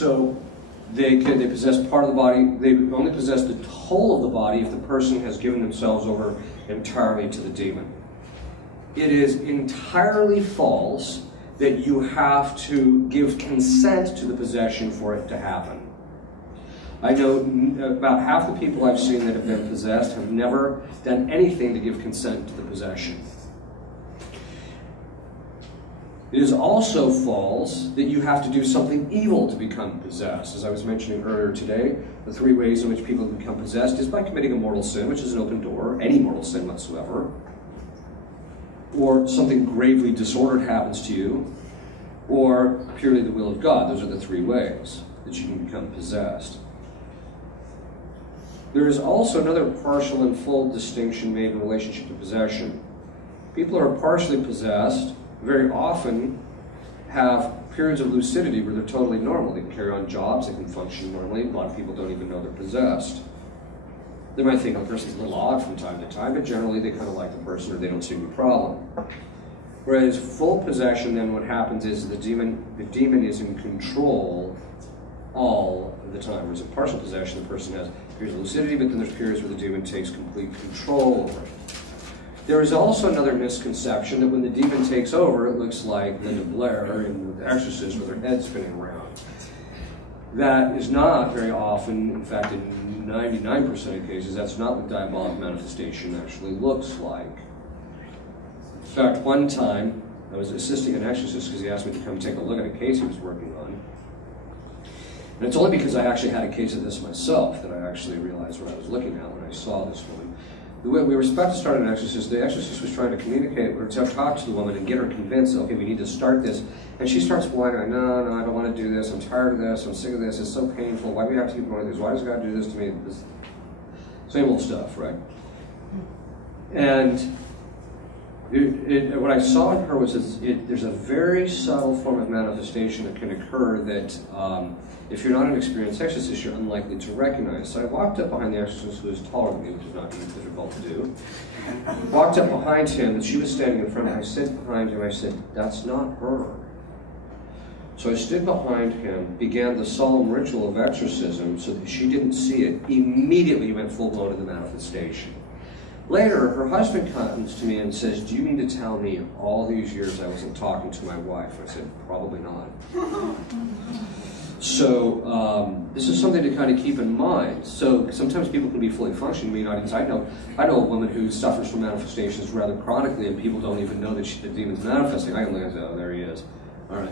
So they possess part of the body. They only possess the whole of the body if the person has given themselves over entirely to the demon. It is entirely false that you have to give consent to the possession for it to happen. I know about half the people I've seen that have been possessed have never done anything to give consent to the possession. It is also false that you have to do something evil to become possessed. As I was mentioning earlier today, the 3 ways in which people become possessed is by committing a mortal sin, which is an open door, any mortal sin whatsoever, or something gravely disordered happens to you, or purely the will of God. Those are the 3 ways that you can become possessed. There is also another partial and full distinction made in relationship to possession. People who are partially possessed very often have periods of lucidity where they're totally normal. They can carry on jobs, they can function normally. A lot of people don't even know they're possessed. They might think the person's a little odd from time to time, but generally they kind of like the person or they don't see any problem. Whereas full possession, then what happens is the demon is in control all of the time. Whereas in partial possession, the person has periods of lucidity, but then there's periods where the demon takes complete control over it. There is also another misconception that when the demon takes over, it looks like Linda Blair in The Exorcist with her head spinning around. That is not very often, in fact in 99% of cases, that's not what diabolic manifestation actually looks like. In fact, one time, I was assisting an exorcist because he asked me to come take a look at a case he was working on. And it's only because I actually had a case of this myself that I actually realized what I was looking at when I saw this woman. We were about to start an exorcist. The exorcist was trying to communicate or to talk to the woman and get her convinced, okay, we need to start this. And she starts whining, no, I don't want to do this. I'm tired of this. I'm sick of this. It's so painful. Why do we have to keep going through this? Why does God do this to me? This same old stuff, right? And what I saw in her was there's a very subtle form of manifestation that can occur that if you're not an experienced exorcist, you're unlikely to recognize. So I walked up behind the exorcist, who was taller than me, which is not even difficult to do. Walked up behind him, and she was standing in front of him. I stood behind him, I said, that's not her. So I stood behind him, began the solemn ritual of exorcism so that she didn't see it. Immediately went full-blown into the manifestation. Later, her husband comes to me and says, do you mean to tell me all these years I wasn't talking to my wife? I said, probably not. So this is something to kind of keep in mind. So sometimes people can be fully functioning. I know a woman who suffers from manifestations rather chronically, and people don't even know that the demon's manifesting. I can look and say, oh, there he is. All right.